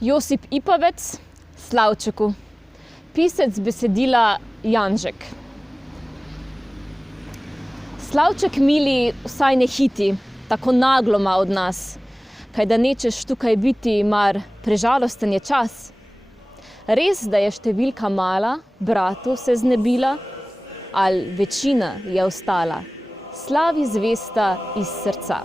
Josip Ipavec, Slavčeku. Pisec besedila Janžek. Slavček mili, vsaj ne hiti, tako nagloma od nas. Kaj da nečeš tukaj biti, mar prežalosten je čas. Res, da je številka mala, bratu se znebila, ali večina je ostala, slavi zvesta iz srca.